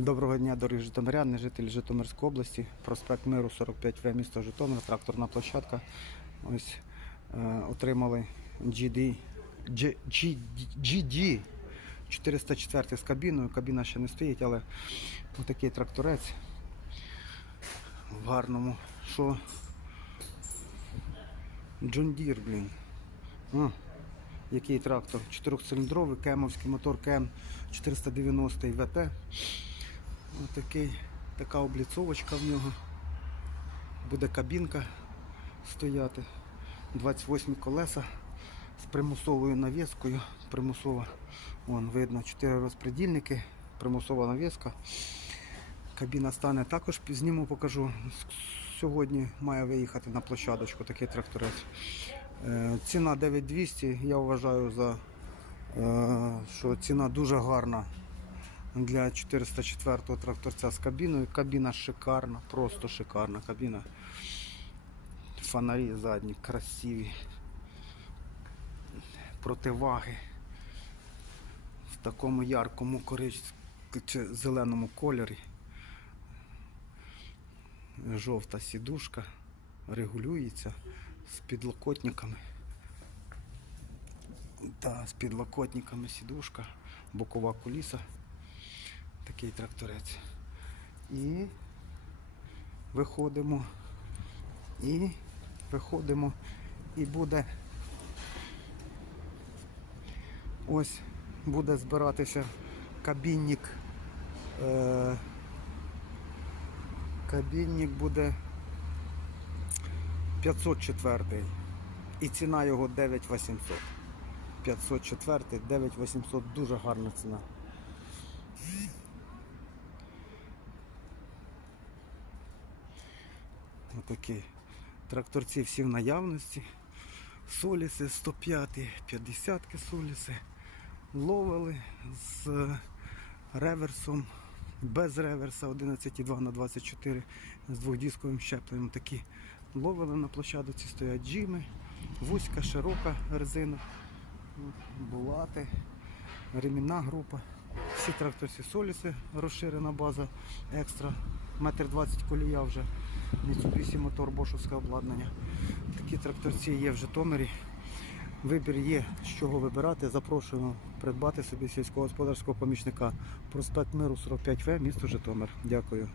Доброго дня, дорогі житомиряни, жителі Житомирської області, проспект Миру 45В, місто Житомир, тракторна площадка. Ось е, отримали GD, G, GD 404 з кабіною. Кабіна ще не стоїть, але отакий тракторець в гарному. Що? Deere, блін. А, який трактор? Чотирьохциліндровий, кемовський мотор КМ 490 ВТ. Отакий, така обліцовочка в нього. Буде кабінка стояти. 28 колеса з примусовою навіскою. Примусова. Вон видно 4 розпредільники, примусова навіска. Кабіна стане також зніму, покажу. Сьогодні має виїхати на площадочку такий тракторець. Е, Ціна 9200, я вважаю за е, що ціна дуже гарна для 404-го тракторця з кабіною. Кабіна шикарна, просто шикарна кабіна. Фонарі задні, красиві. Противаги. В такому яркому корич... зеленому кольорі. Жовта сідушка регулюється з підлокотниками. Та, з підлокотниками сідушка, бокова куліса такий тракторець. І виходимо. І виходимо. І буде ось буде збиратися кабінник. Е, кабінник буде 504 і ціна його 9800. 504, 9800 дуже гарна ціна. Отакі тракторці всі в наявності. Соліси 105, 50 соліси. Ловили з реверсом, без реверса 11,2 на 24 з двохдісковим щепленням. Такі ловили на площадці, стоять джими, вузька, широка резина, булати, ремінна група. Всі тракторці соліси, розширена база екстра, метр 20 колія вже, Mitsubishi мотор, бошовське обладнання. Такі тракторці є в Житомирі. Вибір є, з чого вибирати. Запрошуємо придбати собі сільськогосподарського помічника. Проспект Миру 45В, місто Житомир. Дякую.